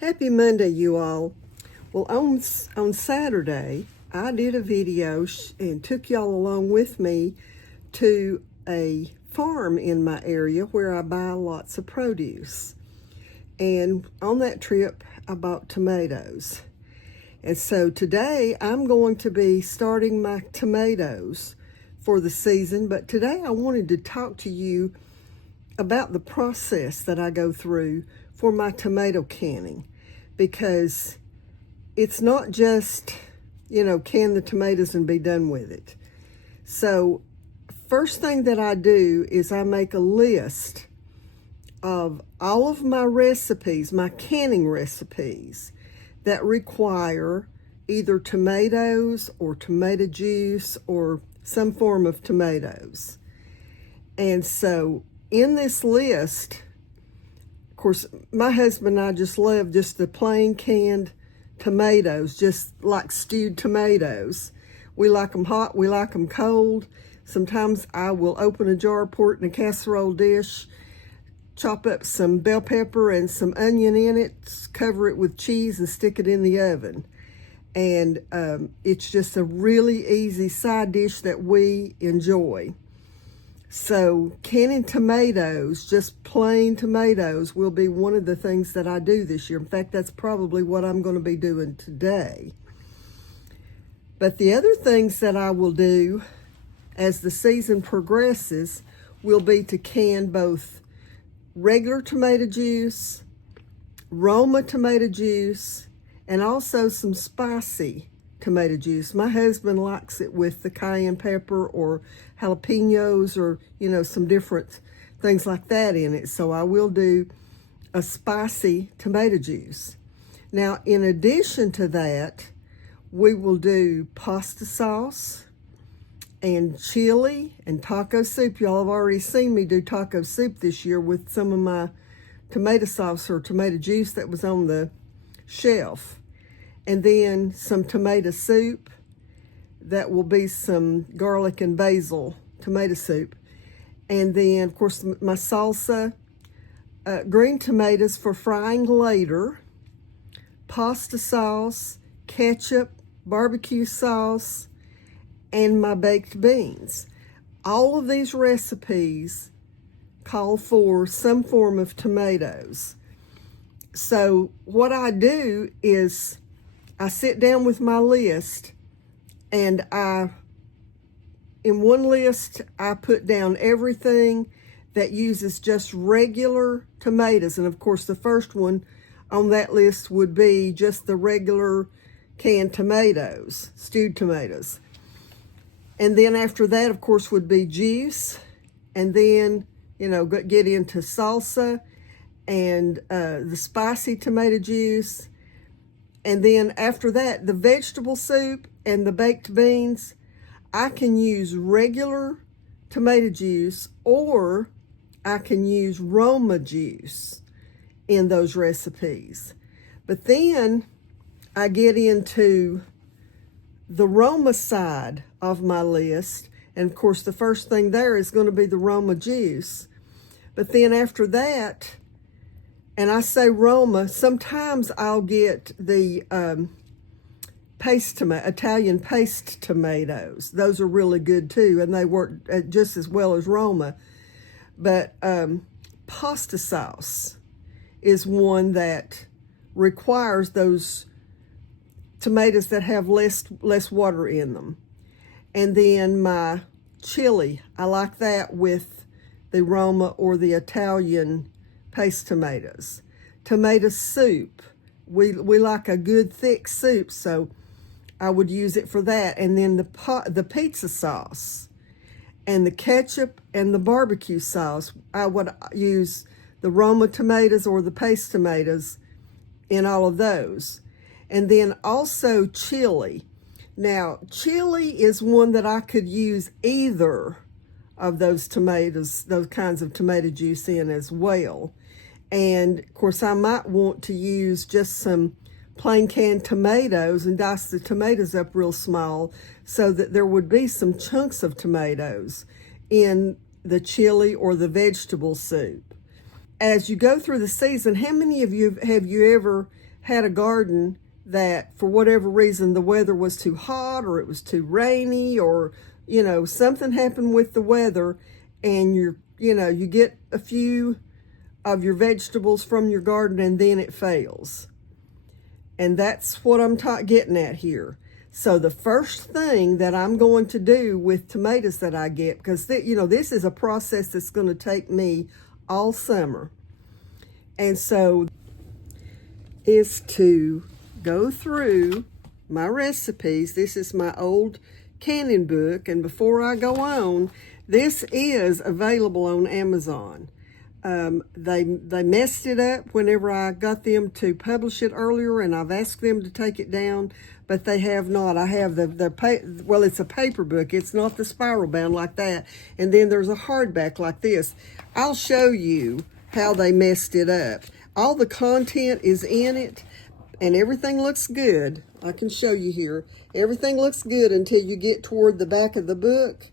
Happy Monday, you all. Well, on Saturday, I did a video and took y'all along with me to a farm in my area where I buy lots of produce. And on that trip, I bought tomatoes. And so today, I'm going to be starting my tomatoes for the season. But today, I wanted to talk to you about the process that I go through for my tomato canning, because it's not just, can the tomatoes and be done with it. So first thing that I do is I make a list of all of my recipes, my canning recipes that require either tomatoes or tomato juice or some form of tomatoes. And so in this list, of course, my husband and I just love just the plain canned tomatoes, just like stewed tomatoes. We like them hot, we like them cold. Sometimes I will open a jar, pour it in a casserole dish, chop up some bell pepper and some onion in it, cover it with cheese and stick it in the oven. And it's just a really easy side dish that we enjoy. So canning tomatoes, just plain tomatoes, will be one of the things that I do this year. In fact, that's probably what I'm going to be doing today. But the other things that I will do as the season progresses will be to can both regular tomato juice, Roma tomato juice, and also some spicy tomato juice. My husband likes it with the cayenne pepper or jalapenos or, some different things like that in it. So I will do a spicy tomato juice. Now, in addition to that, we will do pasta sauce and chili and taco soup. Y'all have already seen me do taco soup this year with some of my tomato sauce or tomato juice that was on the shelf. And then some tomato soup. That will be some garlic and basil tomato soup. And then, of course, my salsa, green tomatoes for frying later, pasta sauce, ketchup, barbecue sauce, and my baked beans. All of these recipes call for some form of tomatoes. So what I do is I sit down with my list, and in one list, I put down everything that uses just regular tomatoes. And of course, the first one on that list would be just the regular canned tomatoes, stewed tomatoes. And then after that, of course, would be juice. And then, get into salsa and the spicy tomato juice. And then after that, the vegetable soup and the baked beans, I can use regular tomato juice or I can use Roma juice in those recipes. But then I get into the Roma side of my list. And of course, the first thing there is going to be the Roma juice. But then after that, and I say Roma, sometimes I'll get the Italian paste tomatoes. Those are really good too, and they work just as well as Roma. But pasta sauce is one that requires those tomatoes that have less water in them. And then my chili, I like that with the Roma or the Italian paste tomatoes. Tomato soup, we like a good thick soup, so I would use it for that. And then the pizza sauce and the ketchup and the barbecue sauce, I would use the Roma tomatoes or the paste tomatoes in all of those. And then also chili. Now, chili is one that I could use either of those tomatoes, those kinds of tomato juice in as well. And of course, I might want to use just some plain canned tomatoes and dice the tomatoes up real small so that there would be some chunks of tomatoes in the chili or the vegetable soup. As you go through the season, how many of you have you ever had a garden that for whatever reason the weather was too hot or it was too rainy, or something happened with the weather, and you get a few of your vegetables from your garden and then it fails. And that's what I'm getting at here. So the first thing that I'm going to do with tomatoes that I get, because this is a process that's going to take me all summer, and so is to go through my recipes. This is my old canning book, and before I go on, this is available on Amazon. They messed it up whenever I got them to publish it earlier, and I've asked them to take it down, but they have not. I have it's a paper book. It's not the spiral bound like that, and then there's a hardback like this. I'll show you how they messed it up. All the content is in it, and everything looks good. I can show you here. Everything looks good until you get toward the back of the book,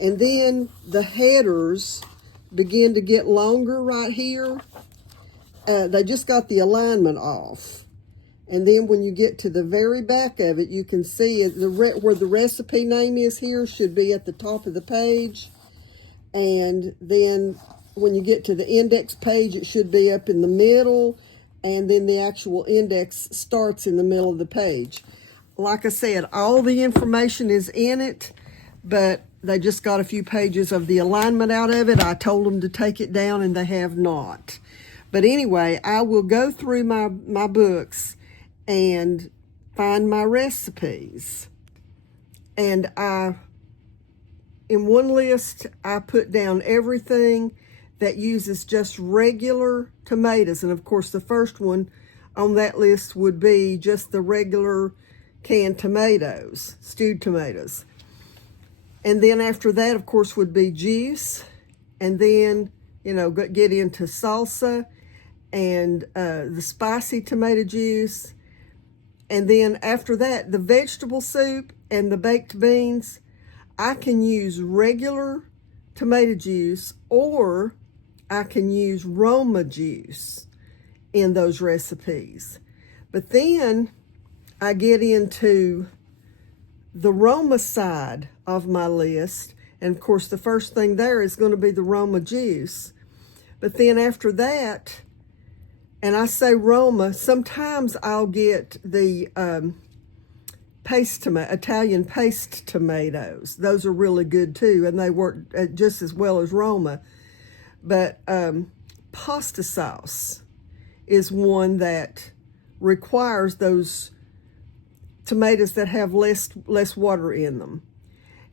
and then the headers begin to get longer right here. They just got the alignment off. And then when you get to the very back of it, you can see where the recipe name is here should be at the top of the page. And then when you get to the index page, it should be up in the middle. And then the actual index starts in the middle of the page. Like I said, all the information is in it, but they just got a few pages of the alignment out of it. I told them to take it down, and they have not. But anyway, I will go through my books and find my recipes. And in one list, I put down everything that uses just regular tomatoes. And of course, the first one on that list would be just the regular canned tomatoes, stewed tomatoes. And then after that, of course, would be juice. And then, get into salsa and the spicy tomato juice. And then after that, the vegetable soup and the baked beans, I can use regular tomato juice, or I can use Roma juice in those recipes. But then I get into the Roma side of my list, and of course the first thing there is going to be the Roma juice. But then after that, and I say Roma, sometimes I'll get the Italian paste tomatoes. Those are really good too, and they work just as well as Roma. But pasta sauce is one that requires those tomatoes that have less water in them.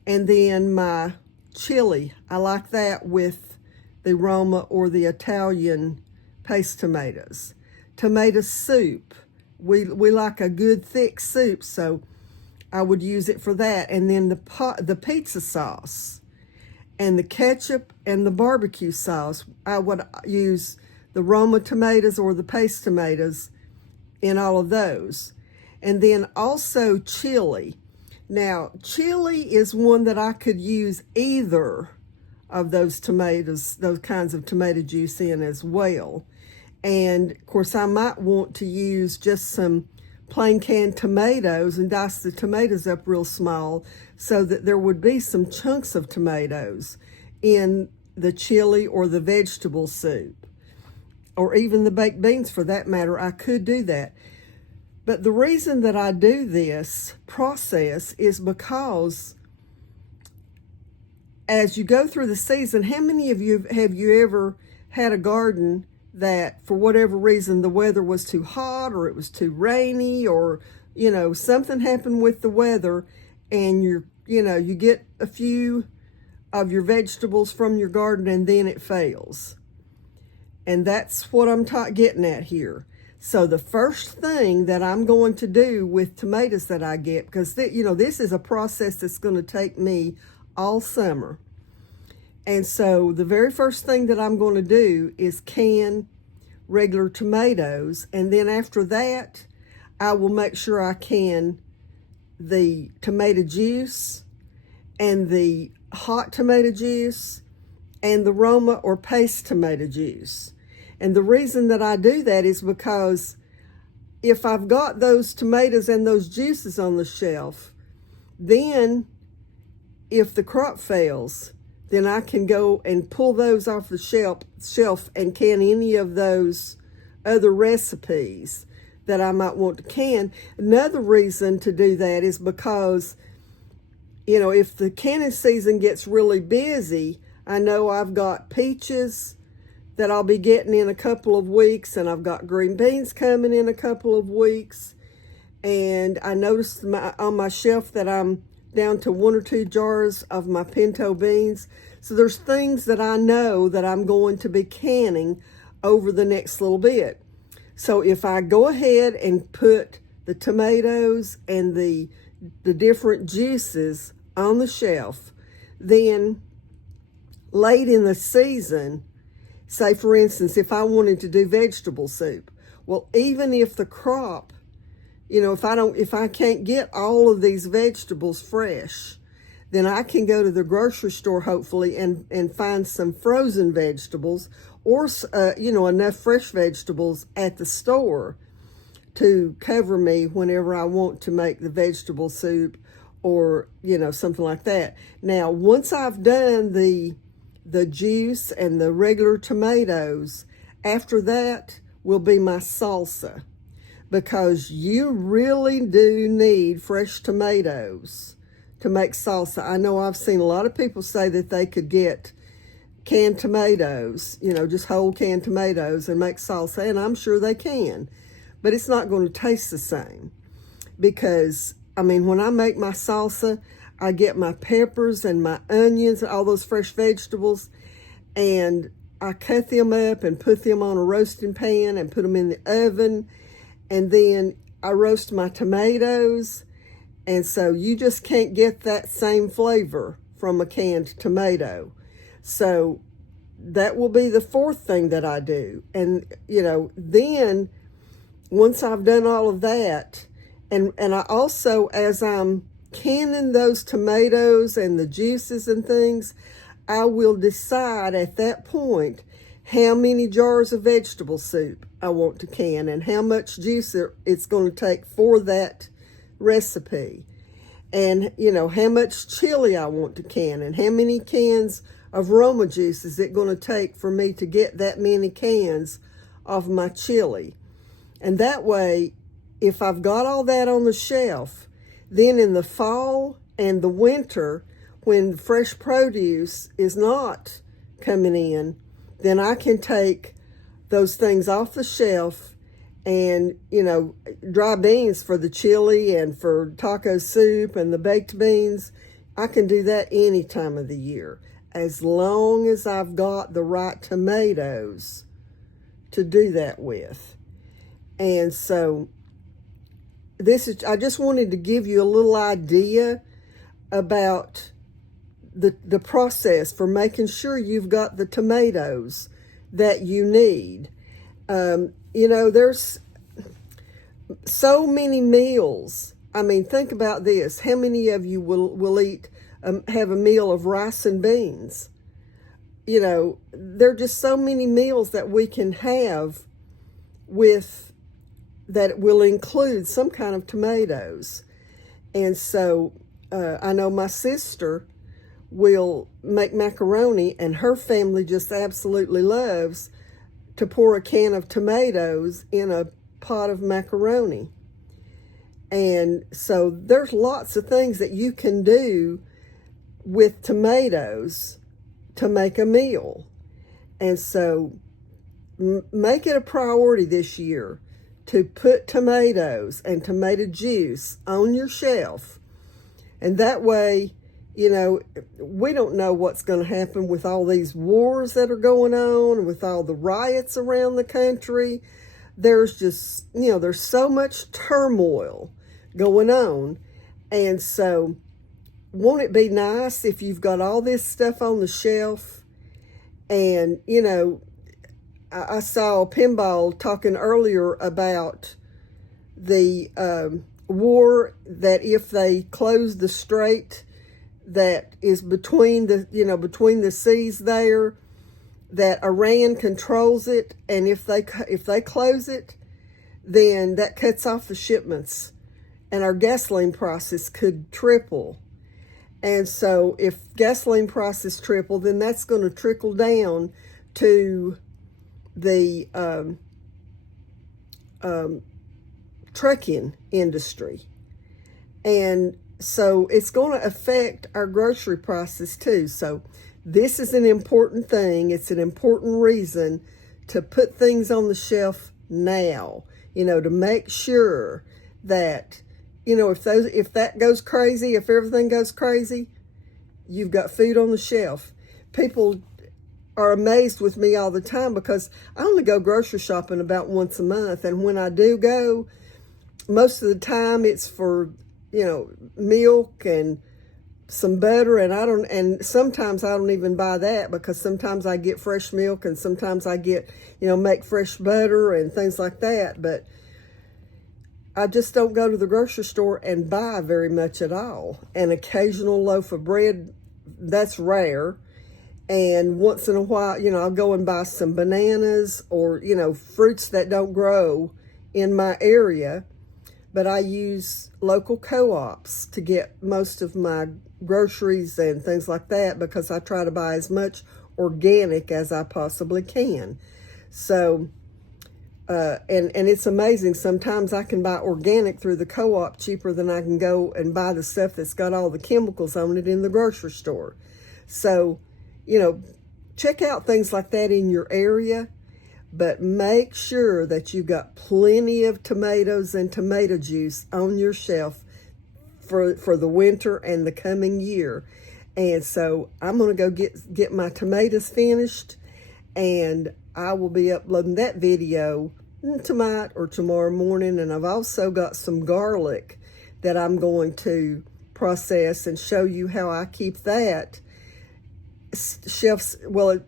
And then my chili, I like that with the Roma or the Italian paste tomatoes. Tomato soup, we like a good thick soup, so I would use it for that. And then the pizza sauce and the ketchup and the barbecue sauce, I would use the Roma tomatoes or the paste tomatoes in all of those. And then also chili. Now, chili is one that I could use either of those tomatoes, those kinds of tomato juice in as well. And of course, I might want to use just some plain canned tomatoes and dice the tomatoes up real small so that there would be some chunks of tomatoes in the chili or the vegetable soup, or even the baked beans for that matter. I could do that. But the reason that I do this process is because as you go through the season, how many of you have you ever had a garden that for whatever reason the weather was too hot or it was too rainy, or something happened with the weather, and you get a few of your vegetables from your garden and then it fails? And that's what I'm getting at here. So the first thing that I'm going to do with tomatoes that I get, because this is a process that's going to take me all summer. And so the very first thing that I'm going to do is can regular tomatoes. And then after that, I will make sure I can the tomato juice and the hot tomato juice and the Roma or paste tomato juice. And the reason that I do that is because if I've got those tomatoes and those juices on the shelf, then if the crop fails, then I can go and pull those off the shelf and can any of those other recipes that I might want to can. Another reason to do that is because, you know, if the canning season gets really busy, I know I've got peaches that I'll be getting in a couple of weeks, and I've got green beans coming in a couple of weeks. And I noticed on my shelf that I'm down to 1 or 2 jars of my pinto beans. So there's things that I know that I'm going to be canning over the next little bit. So if I go ahead and put the tomatoes and the different juices on the shelf, then late in the season, say for instance, if I wanted to do vegetable soup, well, even if the crop, you know, if I can't get all of these vegetables fresh, then I can go to the grocery store, hopefully, and find some frozen vegetables or, you know, enough fresh vegetables at the store to cover me whenever I want to make the vegetable soup or, you know, something like that. Now, once I've done the juice and the regular tomatoes, after that will be my salsa, because you really do need fresh tomatoes to make salsa. I know I've seen a lot of people say that they could get canned tomatoes, you know, just whole canned tomatoes and make salsa, and I'm sure they can, but it's not going to taste the same. Because, I mean, when I make my salsa, I get my peppers and my onions and all those fresh vegetables, and I cut them up and put them on a roasting pan and put them in the oven, and then I roast my tomatoes. And so you just can't get that same flavor from a canned tomato. So that will be the fourth thing that I do. And, you know, then once I've done all of that, and I also, as I'm canning those tomatoes and the juices and things, I will decide at that point how many jars of vegetable soup I want to can and how much juice it's going to take for that recipe. And, you know, how much chili I want to can and how many cans of Roma juice is it going to take for me to get that many cans of my chili. And that way, if I've got all that on the shelf, then in the fall and the winter, when fresh produce is not coming in, then I can take those things off the shelf and, you know, dry beans for the chili and for taco soup and the baked beans. I can do that any time of the year, as long as I've got the right tomatoes to do that with. And so I just wanted to give you a little idea about the process for making sure you've got the tomatoes that you need. You know, there's so many meals. I mean, think about this. How many of you will eat, have a meal of rice and beans? You know, there are just so many meals that we can have that will include some kind of tomatoes. And so I know my sister will make macaroni, and her family just absolutely loves to pour a can of tomatoes in a pot of macaroni. And so there's lots of things that you can do with tomatoes to make a meal. And so make it a priority this year to put tomatoes and tomato juice on your shelf. And that way, you know, we don't know what's going to happen with all these wars that are going on, with all the riots around the country. There's just, you know, there's so much turmoil going on. And so won't it be nice if you've got all this stuff on the shelf? And, you know, I saw Pinball talking earlier about the war, that if they close the strait that is between the seas there, that Iran controls it, and if they close it, then that cuts off the shipments and our gasoline prices could triple. And so if gasoline prices triple, then that's going to trickle down to the trucking industry. And so it's going to affect our grocery prices too. So this is an important thing. It's an important reason to put things on the shelf now, to make sure that, if that goes crazy, if everything goes crazy, you've got food on the shelf. People are amazed with me all the time because I only go grocery shopping about once a month. And when I do go, most of the time it's for, milk and some butter, and sometimes I don't even buy that because sometimes I get fresh milk and sometimes I get, make fresh butter and things like that. But I just don't go to the grocery store and buy very much at all. An occasional loaf of bread, that's rare. And once in a while, I'll go and buy some bananas or, fruits that don't grow in my area. But I use local co-ops to get most of my groceries and things like that because I try to buy as much organic as I possibly can. So, and it's amazing. Sometimes I can buy organic through the co-op cheaper than I can go and buy the stuff that's got all the chemicals on it in the grocery store. So, check out things like that in your area, but make sure that you've got plenty of tomatoes and tomato juice on your shelf for the winter and the coming year. And so I'm going to go get my tomatoes finished, and I will be uploading that video tonight or tomorrow morning. And I've also got some garlic that I'm going to process and show you how I keep that shelf. Well,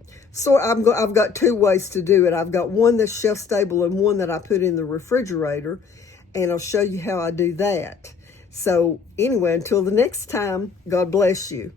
I've got two ways to do it. I've got one that's shelf stable and one that I put in the refrigerator, and I'll show you how I do that. So anyway, until the next time, God bless you.